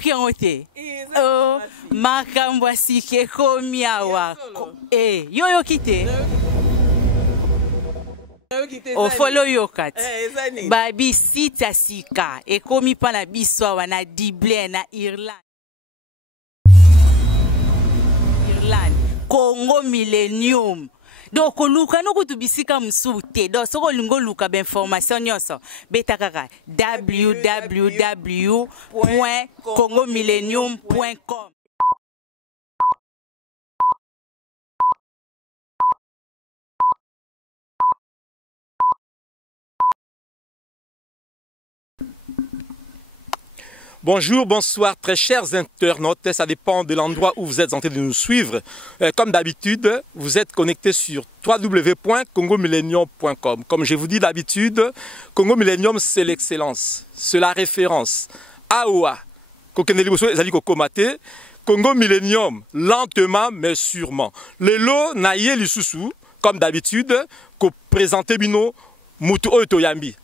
oyoki yango te oh makambo asika ekomi awa yo oyoki te ofolo yoka te babisita sika ekomi mpa na biso awa na Dublin na Irlande Congo Millennium donc luka no kutu bisika msute donc soko lingo luka ba information nyonso beta kaka www.congomillennium.com. Bonjour, bonsoir, très chers internautes. Ça dépend de l'endroit où vous êtes en train de nous suivre. Comme d'habitude, vous êtes connectés sur www.congomillennium.com. Comme je vous dis d'habitude, Congo Millennium, c'est l'excellence, c'est la référence. AOA, Congo Millennium, lentement mais sûrement. Le lot naïe lisusu, comme d'habitude, que présenter bino mutu oyoyambi.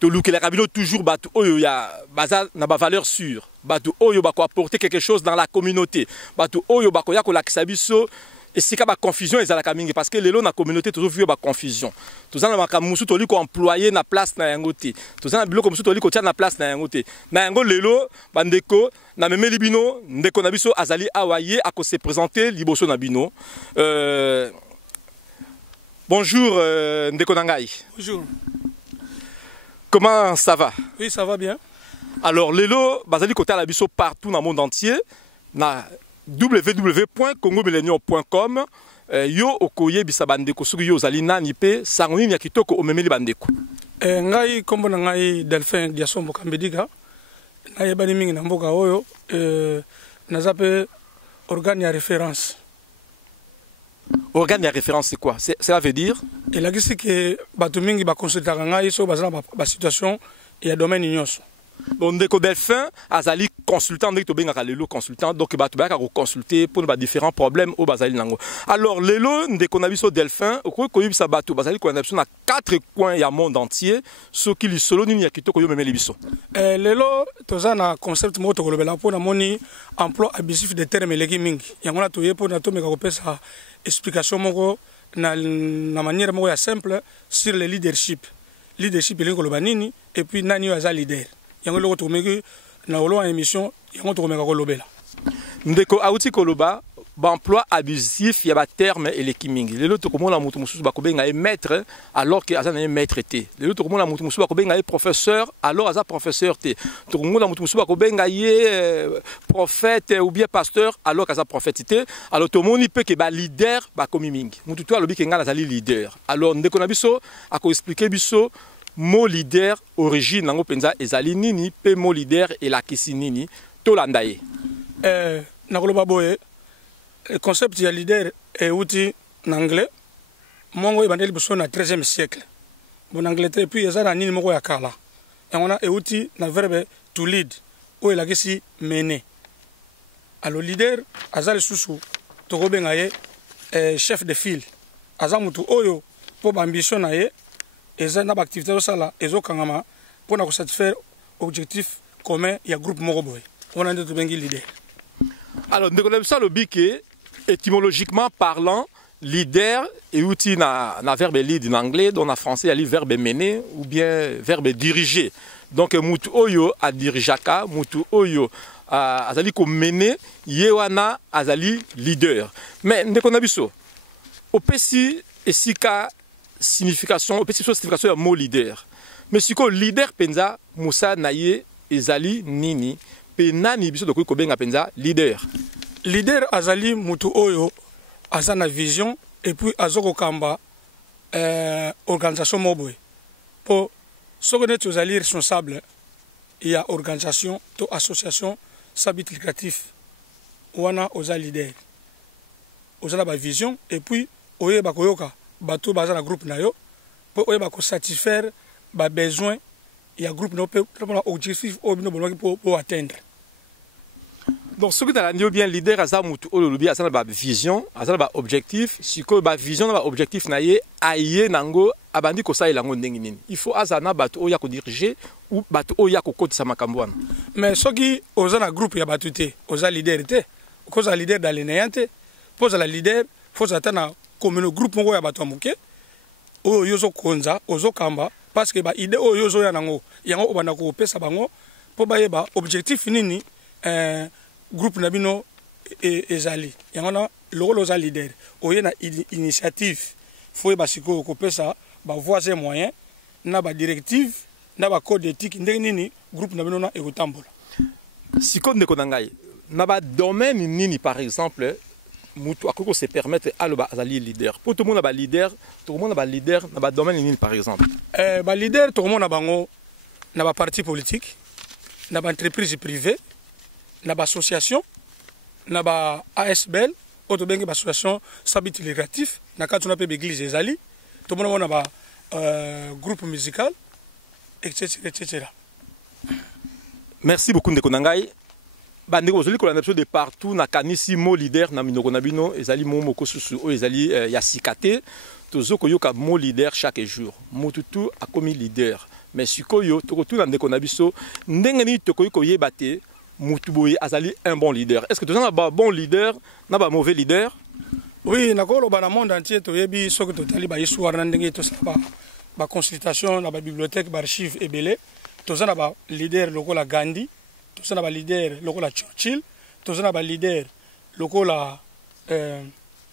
Tolukela bino toujours batu oyo ya baza na ba valeur sûre. Batu oyo bako apporter quelque chose dans la communauté. Batu oyo bako ya ko lakisa biso esika ba confusion ezalaka mingi parce que lelo na communauté toujours vu ba confusion. Tozana makamusu toli ko employer na place na yango te. Tozana biloko musu toli ko tia na place na yango te. Na yango lelo bandeko na memeli bino ndeko na biso azali awaye ako se présenter liboso na bino. Bonjour ndeko nangai. Bonjour. Comment ça va? Oui, ça va bien. Alors, Lelo, Bazali Kota Labiso partout dans le monde entier, na www.congomillennium.com, yo okoye bisa bandeko suki yo zalina nipe sangoni ya kitoko omemeli bandeko. Ngai kombo na ngai Delphin Diasombo Kambediga. Ngai bani mingi na mboka oyo nazape organe ya référence. Organe de référence, c'est quoi? Cela veut dire? Et là, c'est que bato mingi ba consulter ngai so bazana ba situation et ya domaine nyonso. Bon, ndeko Delphin azali consultant ndeko to benga lelo consultant donc bato ba ka consulter pour ba différents problèmes au bazali nango. Alors lelo ndeko na biso Delphin ko yibisa bato bazali ko na biso na 4 coins ya monde entier so ki li solo nini ya kitoko yo memeli biso. Lelo tozana concept mo to kolobela po na moni emploi abusif de termes leki mingi. Yango na to yepo na to meka ko pesa explication moko na manière moko ya simple sur le leadership. Leadership ele koloba nini et puis nani yo aza leader. Yango loko to meki na olo en émission yango to meka kolobela. Ndeko auti koloba ba emploi abusif ya ba terme eleki mingi. Lelo to komona mutu mususu ba kobenga maître alors que aza na maître te. Lelo to komona mutu mususu ba kobenga professeur alors aza professeur te. To komona mutu mususu ba kobenga prophète ou bien pasteur alors qu'aza prophète te. Alors to moni pe ke ba leader ba komi mingi. Mutu to alobi ke nga nazali leader. Alors ndeko na biso ako expliquer biso mot leader origine nango penza ezali nini pe mot leader elakisi nini to landa ye. Na koloba boye le concept de leader est outil en anglais. Mongo ibandeli biso na 13e siècle. Bon Angleterre puis ezana nini moko ya kala. Et on a outil na verbe to lead o elakisi mener. Alors leader azali susu to kobenga ye chef de file. Azamutu oyo po ambition na ye ezana ba activité osala ezokangama pour na ko satisfaire objectif commun ya groupe moko boy. On a de to bengi leader. Alors ndeko na biso lobi ke étymologiquement parlant, leader est outil na verbe lead en anglais, dans en français il y a le verbe mener ou bien verbe diriger. Donc mutu oyo a dirijaka, mutu oyo azali ko mener, yewana azali leader. Mais ndeko na biso opesi esika signification, opesi signification ya mot leader. Mais siko leader penza musa naye ezali nini pe nani biso de ko benga penza leader. Leader azali mutu oyo azana vision et puis azoko kamba organisation moboy. Pour ce que nous sommes responsable, il y a organisation, to association, sabit lucratif. Wana oza leader. Oza la vision et puis oye bakoyoka bato bazana groupe na yo pour oye bako satisfaire ba besoin il y a groupe no pe objectif au bino pour atteindre. Donc, ce que tu as dit bien, leader, à ça, a vision, à ça, objectif. Si tu as vision, objectif, aïe, nango, abandi ko sa ilango ndengini. Il faut azana batu oya ko diriger ou batu oya ko kotisa makambo wana. Mais soki ozana groupe ya batu te, oza leader te, oza leader d'alinéante, pose la leader, faut atana comme groupe moko ya batu amuke, o yozo konza, ozo kamba parce que ba idée o yozo ya nango, yango obana ko pesa bango po ba yeba objectif nini groupe nabino ezali. Yango na loko oza leader, oye na initiative, faut ba siko ko pesa ba voisin moyen na ba directive na ba code éthique ndenge groupe na bino na ekotambola. Siko ndeko nangai na ba domaine nini par exemple mutu akoko se permettre aloba azali leader. Pour tout le monde ba leader, tout le monde ba leader na ba domaine nini par exemple. Ba leader tout le monde na bango na ba parti politique, na ba entreprise privée, na ba association, na ba ASBL, auto bengi ba association sabit lucratif, na ka tuna pe église ezali. Tout le monde a un groupe musical, etc., etc. Merci beaucoup, Ndeko Nangai. Bandeko, vous avez de partout, na kanisi mo leader, na minoko nabino, ezali mo moko susu, ezali yasikate, tozo koyoka mo leader chaque jour. Motutu a commis leader. Mais si koyo, tokotu na ndeko nabiso, ndengeni tokoyoko yebate, mutuboye azali un bon leader. Est-ce que tu as un bon leader, na ba mauvais leader? Oui, nakolo bana monde entier to yebi soko to tali ba histoire na ndenge to saba ba consultation na ba bibliothèque ba archive ebele to zana ba leader lokola Gandhi, to zana ba leader lokola Churchill, to zana ba leader lokola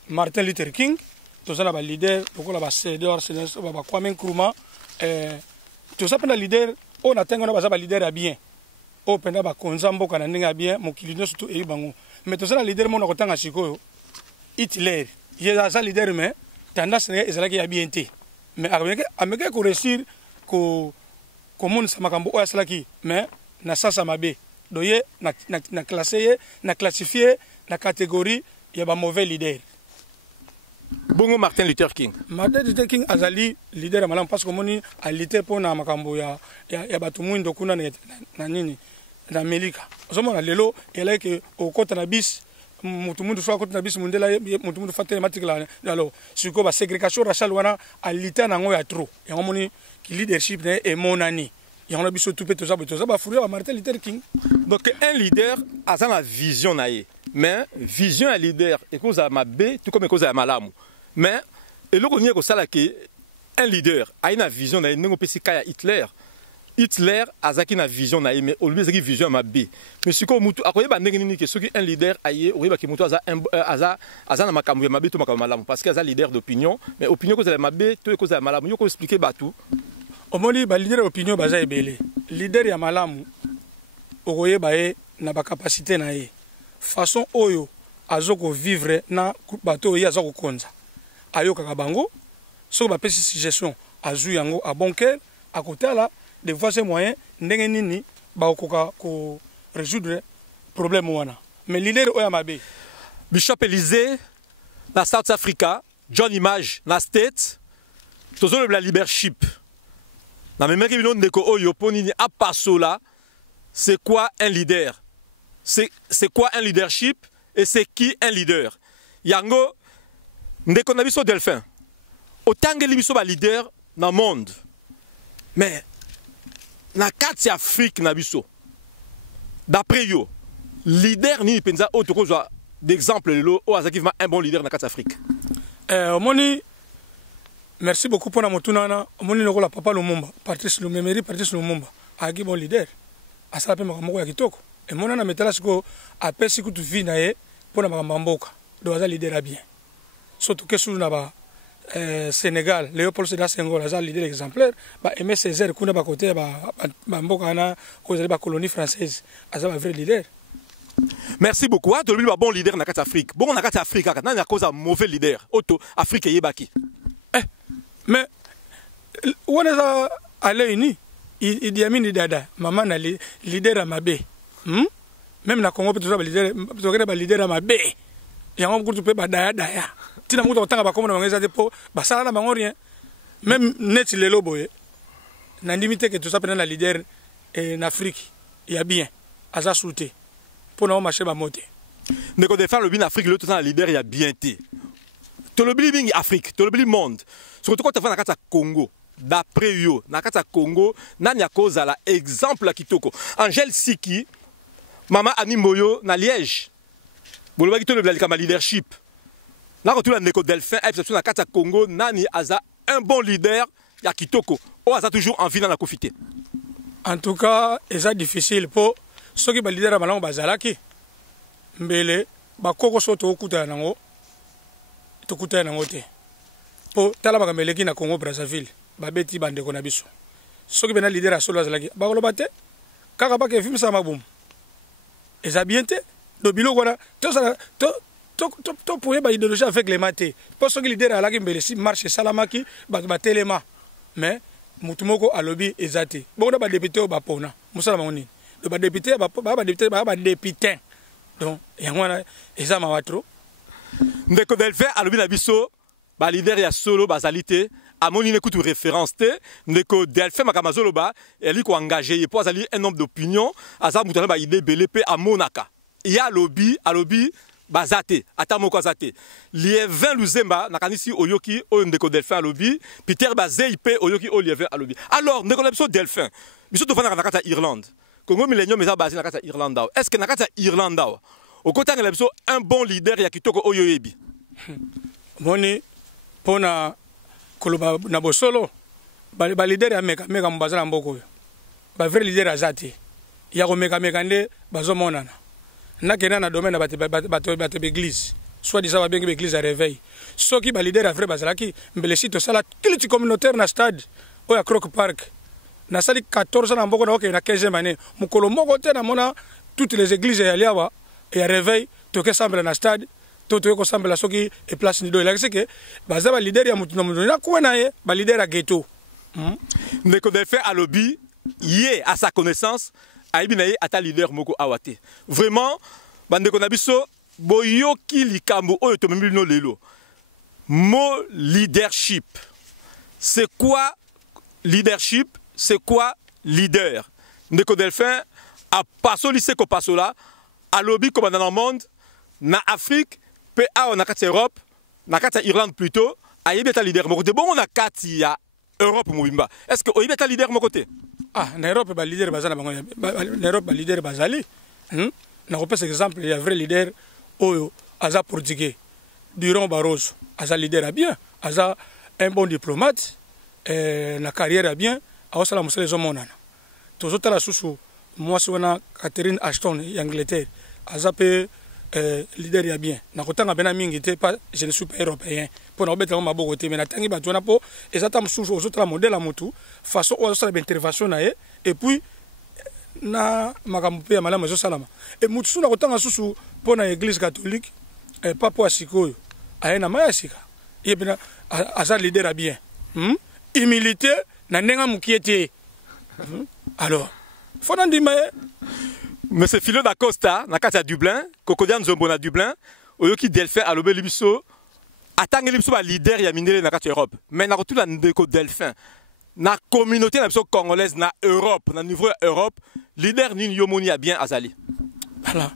Martin Luther King, to zana ba leader lokola ba Edward Snowden ba Kwame Nkrumah, to zana leader on atenga na ba leader ya bien. O penda ba konza mboka na ndenge ya bien mokili nyonso to eyi bango. Mais to zana leader mona kotanga sikoyo Hitler, il y a un leader, mais tendance à ce qu'il y a bien été. Mais avec qu'on réussir qu'au monde ça m'a cambo ça qui, mais na ça m'a bé. Doye na classé, na classifié, na catégorie, il y a un mauvais leader. Bongo Martin Luther King. Martin Luther King azali leader malam parce que moni a lité pour na makambo ya batu mwindo kuna na nini na Amerika. Ozomona lelo ele que au côté na bis mutu mundu soit côté na bis mundela mutu mundu fa thématique là alors siko ba ségrégation raciale wana a lité na ngo ya trop. Yango moni ki leadership ne e monani. Yango na biso tout peut toza ba furia Martin Luther King. Donc un leader a sa vision naie. Mais vision à leader et cause à ma B tout comme cause à malamu. Mais et le connaît que ça là que un leader a une vision naie n'engo pesi kaya Hitler. Hitler a zaki na vision naie mais au lieu de vision à ma B. Mais si ko mutu akoye ba ndenge nini que ce qui un leader aye oye ba ki mutu aza na makambu ya mabe to makambu malamu parce que aza leader d'opinion mais opinion cause à ma B to cause à malamu yo ko expliquer batou. Omoni ba leader opinion baza ebele. Leader ya malamu okoye ba e na ba capacité na ye. Façon oyo azoko vivre na bato oyo azoko konza ayoka kabango soko ba pesi suggestion azu yango a bon cœur à côté là des voies moyens ndenge nini ba okoka ko résoudre problème wana mais leader oyo mabe Bishop Élysée na South Africa John Image na States tozo la leadership na memeki bino ndeko oyo ponini a pasola c'est quoi un leader? C'est quoi un leadership et c'est qui un leader? Yango, ndeko na biso Delphin. Autant que biso ba leader dans le monde. Mais na kati Afrique na biso. D'après yo, leader ni penza autre chose d'exemple lo o azakivement un bon leader na kati Afrique. Moni merci beaucoup pour la motunana. Moni lokola papa Lumumba, Patrice Lumumba, agi bon leader. Asala pe makamoko ya kitoko. Et mon ana metala siko apesi kutu vi na ye pona makamboka do aza leader bien surtout que sur na ba Sénégal Léopold Sédar Senghor aza leader exemplaire ba Aimé Césaire kuna ba côté ba mboka na cause ba colonie française aza ba vrai leader. Merci beaucoup. To le bon leader na kati Afrique. Bon na kati Afrique na na cause mauvais leader. Auto Afrique yebaki. Mais on a allé uni Idi Amin Dada maman na leader à Mabé. Même na Congo peut ba leader à Mabé. Yango kutu pe ba daya. Tina muto otanga ba komona bangeza depo ba sala na bango rien. Même net lelo boye. Na limite que tout ça pendant la leader en Afrique. Il y a bien aza souté. pour nous marcher ba moté. Ne ko défendre le bin Afrique le tout temps leader ya bien té. To le bin Afrique, to le bin monde. Surtout quand tu vas na kata Congo. D'après yo, na kata Congo, nani akoza la exemple la kitoko. Angèle Siki, Mama Annie Moyo na Liège. Boloba ki to le blali kama leadership. Na ko tout la Neko Delphin, exception na kata Congo, nani aza un bon leader ya kitoko. O aza toujours envie na kofité. En tout cas, c'est difficile pour ceux qui ba leader ba lango bazalaki. Mbele ba koko soto okuta nango. To kuta nango te. Po tala ba meleki na Congo Brazzaville. Babeti bande ko na biso. Soki bena leader a solo azalaki. Ba ko lobate. Kaka ba ke film sa mabum. Eza bien te. Do biloko na to pour ba idéologie avec les matés. Po soki leader alaki mbele si marche salamaki ba telema. Mais mutumoko alobi ezate. Bon ba député ba pona. Musala moni. Do ba député ba député. Donc yangwana eza mawatro. Ndeko Delphin alobi na biso ba leader ya solo bazalité. Amoni n'écoute référence te ndeko Delphin makamazolo ba eli ko engagé et pour azali un nombre d'opinions aza mutana ba idée belé pe a monaka ya lobby bazate atamoko azate Liévin Luzemba nakanisi oyoki o ndeko Delphin lobby Peter Bazei pe oyoki o Liévin lobby alors ndeko biso Delphin biso to fana na kata Irlande Congo Millennium eza basé na kata Irlande est-ce que na kata Irlande au côté de biso un bon leader ya kitoko oyoyebi moni pona koloba na bosolo ba leader ya meka mbazala mboko yo ba vrai leader azati ya ko meka nde bazo monana na kena na domaine bato église soit disant ba bengi église à réveil soki ba leader ya vrai bazalaki mbele sito sala culte communautaire na stade o ya Croc Park na sali 14 na mboko na ok na 15e année mukolo moko te na mona toutes les églises ya liawa et à réveil to ke semble na stade toto ko sambela soki e place ni do la que baza ba leader ya mutu na mutu na kuena ye ba leader ya ghetto Ndeko Delphin a lobby yé à sa connaissance aibi na ye ata leader moko awate vraiment bandeko na biso boyoki likambo oyo to membi no lelo mo leadership c'est quoi leadership c'est quoi leader Ndeko Delphin a passo lycée ko passo là a lobby comme dans le monde na Afrique pe a na kati Europe na kati Irlande plutôt ayebi ta leader moko te bon na kati ya Europe mobimba est-ce que oyebi ta leader moko te na Europe ba leader bazana bango na Europe ba leader bazali na ko pesa exemple ya vrai leader oyo aza portugais Durand Barroso aza leader a bien aza un bon diplomate na carrière a bien awasala musale zo monana tozota la susu mwasi wana Catherine Ashton Angleterre aza pe leader ya bien na kotanga bena mingi te pas je ne suis pas européen pour na obeta ma bokote mais na tangi ba tona po ezata mususu ozotala modèle amutu façon ozosala intervention na ye et puis na makambo pe ya malamu ezosalama et mutu na kotanga susu po na église catholique papa asikoyo ayena maya sika ye bena aza leader ya bien humilité na ndenga mukiete alors faut ndima Monsieur Philo da Costa, na kati ya Dublin, Kokodia Nzombo na Dublin, oyoki Delphin alobe libiso, atangi libiso ba leader ya mindele na kati Europe. Mais na retour la ndeko Delphin, na communauté na biso congolaise na Europe, na niveau Europe, leader nini yomoni ya bien azali. Voilà.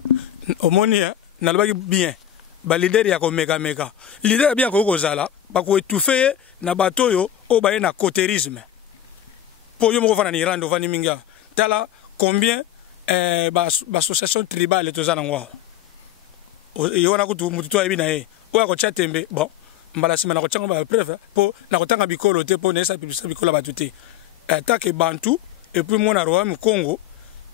Omoni na lobaki bien. Ba leader ya ko mega. Leader ya bien ko kozala, ba ko étouffer na bato yo o ba na cotérisme. Po yo moko fana ni Irlande fani minga. Tala combien association tribale tozana ngwa yona kutu mutu ayebi na ye oya ko chatembe bon mbala sima na ko changa ba preuve po na ko tanga bikolo te po nesa publicité bikolo ba tuté attaque bantu et puis mona roa mu Congo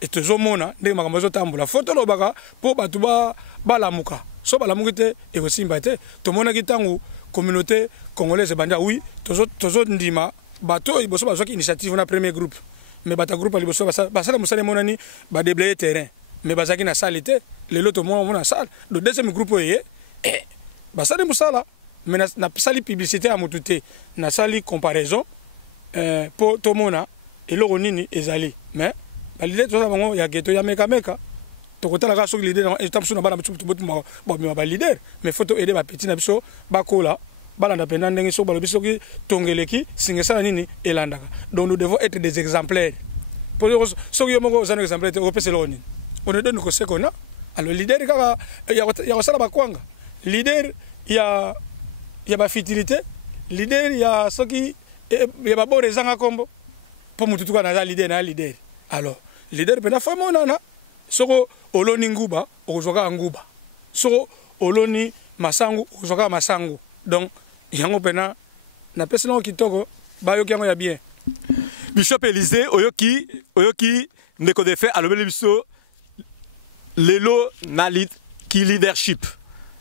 et tozo mona ndenge makambo zo tambula photo lo baka po batu ba lamuka so ba lamuka te e ko simba te to mona kitangu communauté congolaise banda oui tozo ndima bato iboso ba zoki initiative na premier groupe mais bata groupe liboso basala musale monani ba déblayer terrain mais bazaki na salle te lelo to mona salle le deuxième groupe yé basala musala mais na sali publicité à mututé na sali comparaison pour to mona eloko nini ezali mais ba l'idée to bango ya ghetto ya meka to kotala ka soki l'idée na tamsu na bana mutu ba leader mais faut to aider ba petit na biso ba kola balanda penda ndenge so balobi soki tongeleki singesala nini elandaka donc nous devons être des exemplaires pour soki yomoko ozana exemplaire te opesela nini on ne donne que ce qu'on a alors leader kaka ya kosala bakwanga leader ya bafitilité leader ya soki ya babore ezanga kombo po mutu tuka na leader na leader alors leader pena fa monana soko oloni nguba okozoka nguba soko oloni masangu okozoka masangu donc yango pena na pesino kitoko bayoki yango ya bien. Bishop Élisée oyoki ndeko de fait alobeli biso lelo na ki leadership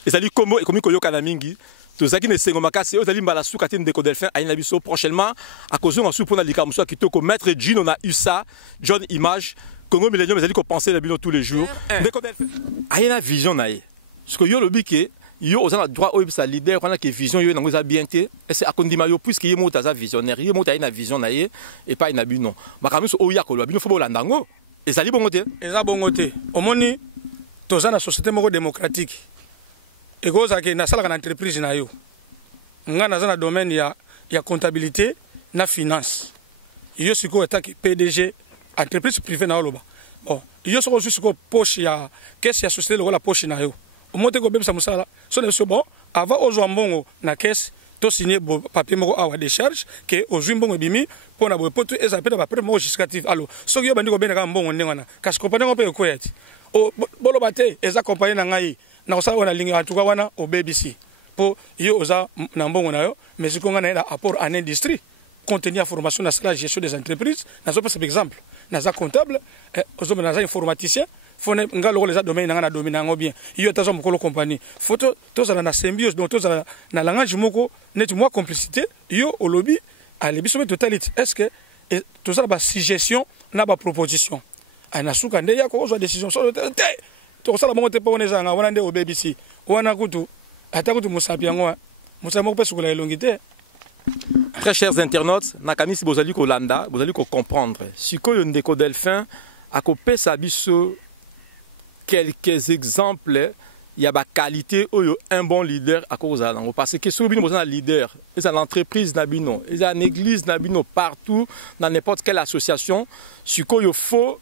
ezali kombo ekomi koyoka na mingi tozaki ne sengo makasi ozali mbala suka te ndeko Delphin ayina biso prochainement à cause on su pona lika muso kitoko maître Gino na USA John Image Congo Millennium ezali ko penser la bino tous les jours ndeko Delphin ayina vision na ye parce que yo lobiki yo ozana droit oyo bisa leader on a que vision yo nango za bien te et c'est akondima yo puisque ye mota za visionnaire ye mota ayina vision na ye et pas ina bino makamiso oya ko bino fo bolandango ezali bongo te eza bongo te omoni tozana société moko démocratique et goza ke na sala kana entreprise na yo nga na zana domaine ya comptabilité na finance yo siko etaki PDG entreprise privée na oloba bon yo soko siko poche ya caisse ya société lokola poche na yo omote ko bebisa musala so ne so bon avant ozo mbongo na caisse to signer papier moko awa décharge que ozwi mbongo bimi pona bo poto eza peta ba prêt moko justificatif alors so yo bandi ko bena ka mbongo ndengana kasi compagnie ko pe ko yati o bolo bate eza compagnie na ngai na kosala wana lingi en tout cas wana au BBC pour yo oza na mbongo na yo mais ko ngana na apport en industrie contenir formation na la gestion des entreprises na so par exemple na za comptable ozo na za informaticien fone ngalo les domaine na domaine ngo bien yo tazo mokolo compagnie photo to za na symbiose donc to za na langage moko net moi complicité yo au lobby à l'émission totalité est-ce que to za ba suggestion na ba proposition ana suka nde yako ozo décision so te to sala mongo te pa oneza nga wana nde au BBC wana kutu ata kutu musapi yango musapi moko pesu kula elongité. Très chers internautes, nakamisi bozali ko landa, bozali ko comprendre. Sikoyo ndeko Delphin akopesa biso quelques exemples il y a ba qualité oyo un bon leader à cause à lango parce que soki bino bozana leader, eza l'entreprise na bino, eza une église na bino partout dans n'importe quelle association, sikoyo faut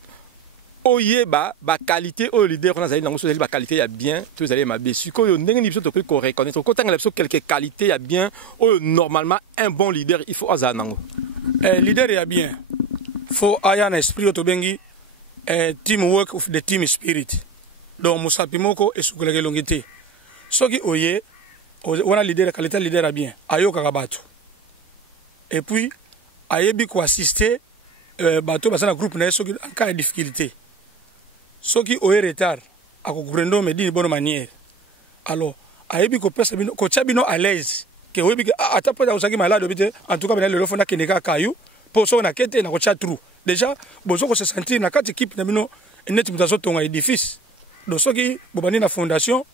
oyeba ba qualité au leader on a zali nango ba qualité ya bien tous allez ma bien sikoyo ndenge ni biso to ko reconnaître ko tanga biso quelques qualités ya bien o normalement un bon leader il faut azana nango leader ya bien faut aya na esprit to bengi teamwork of the team spirit donc musapi moko esukuleke longité soki oye wana leader qualité leader ya bien ayoka ka bato et puis ayebi ko assister bato basana groupe na soki en cas de difficulté soki oye retard akokurendo me d'une bonne manière alors ayebi ko pesa bino ko chabino à l'aise que oyebi que atapoda usaki malade obite en tout cas bena le fona keneka kayu po so na kete na ko cha trou déjà bozo ko se sentir na kati équipe na bino net mutazo tonga édifice donc soki bobandi na fondation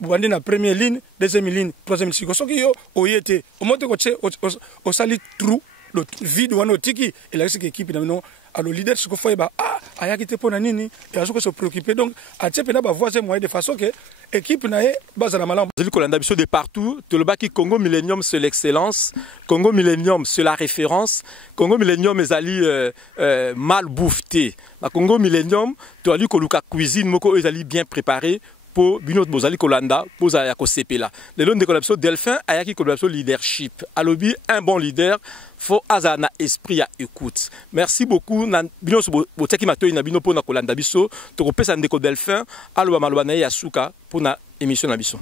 bobandi na première ligne deuxième ligne troisième ligne soki yo oyete o monte ko che o sali trou le vide wana otiki il a dit que équipe na bino alors leader ce ko foi ba ayaki te pona nini et azo se préoccuper donc atie pena ba voisin moyen de façon que équipe na e bazala malamu zeli kolanda biso de partout to le baki Congo Millennium c'est l'excellence Congo Millennium c'est la référence Congo Millennium ezali mal bouffé na Congo Millennium to ali ko luka cuisine moko ezali bien préparé pour bino bozali kolanda poza ya ko sepela lelo ndeko la biso Delphin ayaki ko la biso leadership alobi un bon leader faut azana esprit à écoute. Merci beaucoup na bino so boteki matoyi na bino pona kolanda biso to ko pesa ndeko Delphin aloba maloba na ya suka pona émission na biso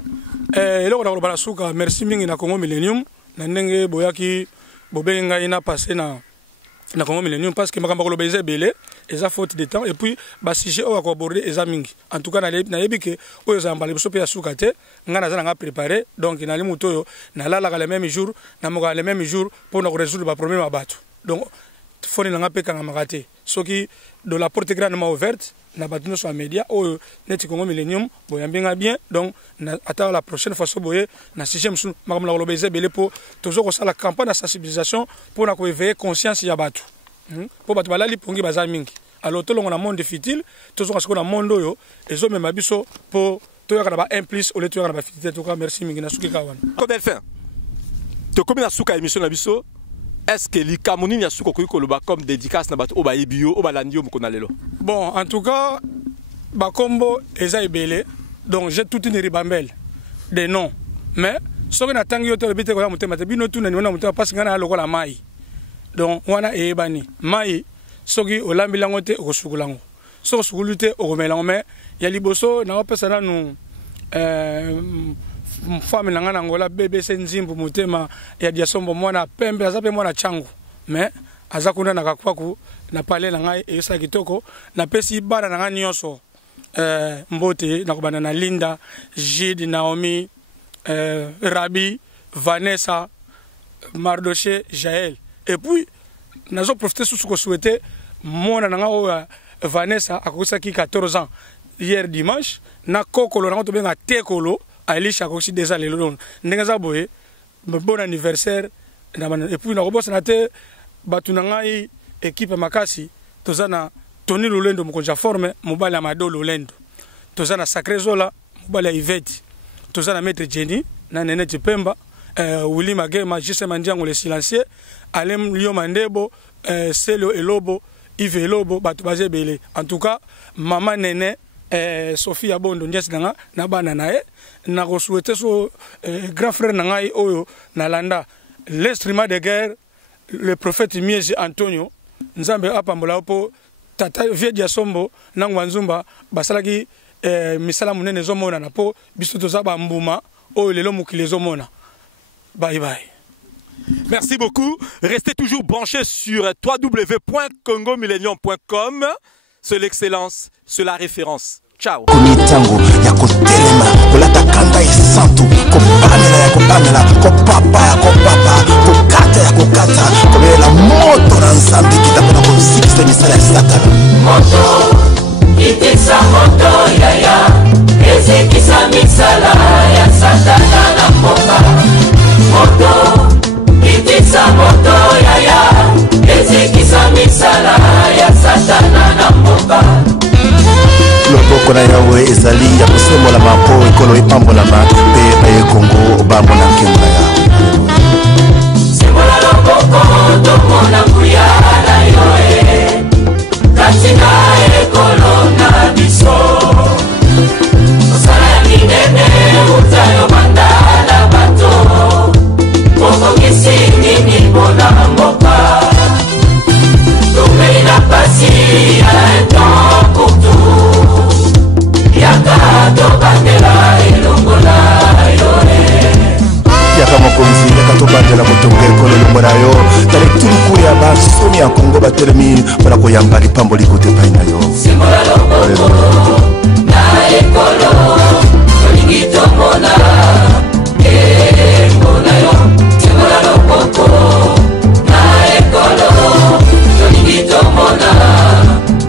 eloko na koloba na suka merci mingi na Congo Millennium na ndenge boyaki bobenga ina passer na Congo Millennium parce que makambo koloba eza belé eza faute de temps et puis ba sujet o ko aborder eza mingi en tout cas na yebi que oyo za mbali biso pe ya suka te ngana za nga préparer donc na limu toyo na lala le même jour na moka le même jour pour na résoudre ba problème à battu donc foni na nga pe kanga makate soki de la porte grandement ouverte na battu sur média o net Congo Millennium boyambinga bien donc attends la prochaine fois so boye na sujet msu makambo la koloba eza belé pour toujours ko sala campagne de sensibilisation pour na ko éveiller conscience ya battu pour battu balali pongi baza mingi alors tout le monde a monde futile toujours parce qu'on a monde yo ezo même biso pour to yakana ba implice au leto yakana ba futile to ka merci mingi na suki kawana ko Delphin to komi na suka émission na biso est-ce que likamoni ya suko ko koloba comme dédicace na bato o ba ebio o ba landio moko na lelo bon en tout cas Bakombo eza ebele. Donc j'ai toute une ribambelle de noms. Mais ce que natangi yoto lebite ko ya mutema te bino tuna ni wana mutema parce ngana lokola mai. Donc wana eyebani mai soki olambi lango te okosukulango. Soko sukulute okomelango mais ya liboso na opesa na nu femme na ngana ngola BBC nzimbu mutema ya diasombo mwana pembe azape mwana changu. Mais azakunda na kakwaku na pale na ngai esa kitoko na pesi bana na ngani nyonso. Mbote nakubana na Linda, Jide, Naomi, Rabi, Vanessa, Mardoché, Jaël. Et puis, nous avons profité de ce que souhaité. Moi, Vanessa a 14 ans hier dimanche. Na kokolo, na tobenga tekolo, Alicia a aussi déjà les lots. Nengaza boye, bon anniversaire. Et puis, na robot sénateur, batunangai équipe makasi, tozana. Tony Lolendo mkonja forme mobali Amado Lolendo tozana Sacré Zola mobali Yvette tozana Maître Jenny na Nene Tpemba Willy Magema Jesse Mandiango le silencieux Alem Lio Mandebo Selo Elobo Yves Elobo batu bazebele en tout cas maman Nene Sophie Abondo ndiasi nanga na bana nae na ko souhaiter so grand frère nangai oyo na landa l'instrument de guerre le prophète Miezi Antonio nzambe apambola opo tata vie dia sombo nangwa nzumba basalaki misala munene zomona na po biso tozaba mbuma o lelo mukile zomona. Bye bye. Merci beaucoup. Restez toujours branchés sur www.congomillennium.com. C'est l'excellence, c'est la référence. Ciao. Kunitango ya kotelema kolata kanda isantu kopamela ya kopamela kopapa ya kopapa kokata ya kokata kobela moto na nzambe kitapona kosikisa misala ya satana moto itisa moto yaya ezekisa misala ya satana na mboka moto itisa moto yaya ezekisa misala ya satana na mboka loboko na yawe ezali ya kosembola mapo ekolo epambolama mpe baye kongo bambo na nkembo na yawe sembola loboko tomona nguya na yoe kasi na ekolo na biso osala ya minene utayo bandala bato okokisi nini mpona mboka topeli na pasi ya etan pour tout yaka tobandela elongola yoe yaka mokonzi yaka tobandela motongo ekolo elongo na yo tala etuluku ya basomi ya kongo batelemi mpona koyamba lipambo likote epai na yo simbola loboko na ekolo tolingi tomona embo na yo simbola loboko na ekolo tolingi tomona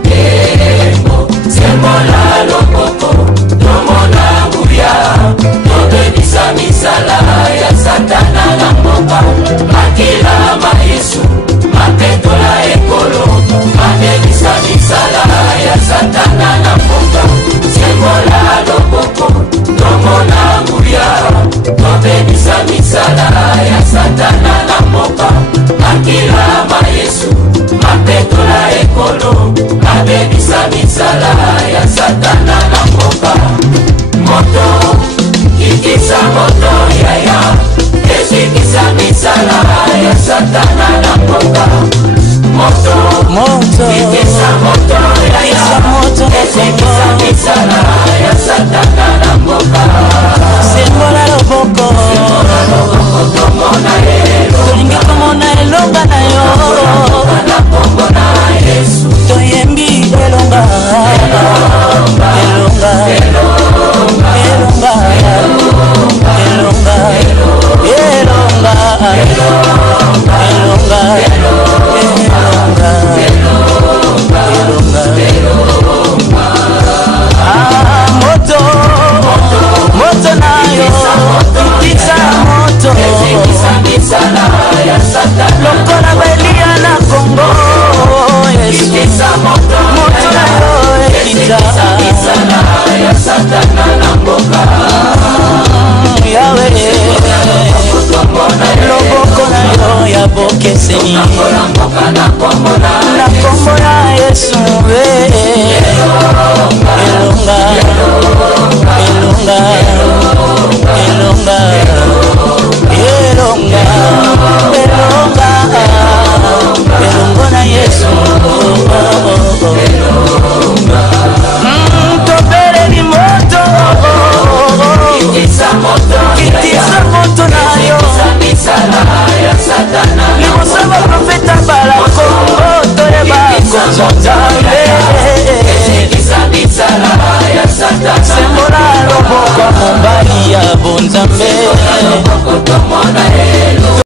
embo simbola loboko tomona nguya tobebisa misala ya satana na mboka makila mayesu mapetola ekolo mabebisa misala ya satana na mboka simbola loboko tomona nguya tobebisa misala ya satana na mboka makila mayesu mapetola ekolo mabebisa misala ya satana na mboka moto ikisa moto yaya ezikisa misala ya satana na mboka moto ikisa moto yaya ezikisa misala ya satana na mboka sembola loboko tomona elo tolingi komona elonga na yo na kombo na yesu toyembi elonga elonga elonga elonga elonga elonga elonga elonga elonga moto elonga elonga na Yesu tobeleli moto kitisa moto na yo liboso baprofeta balakongo toyeba konzonzambe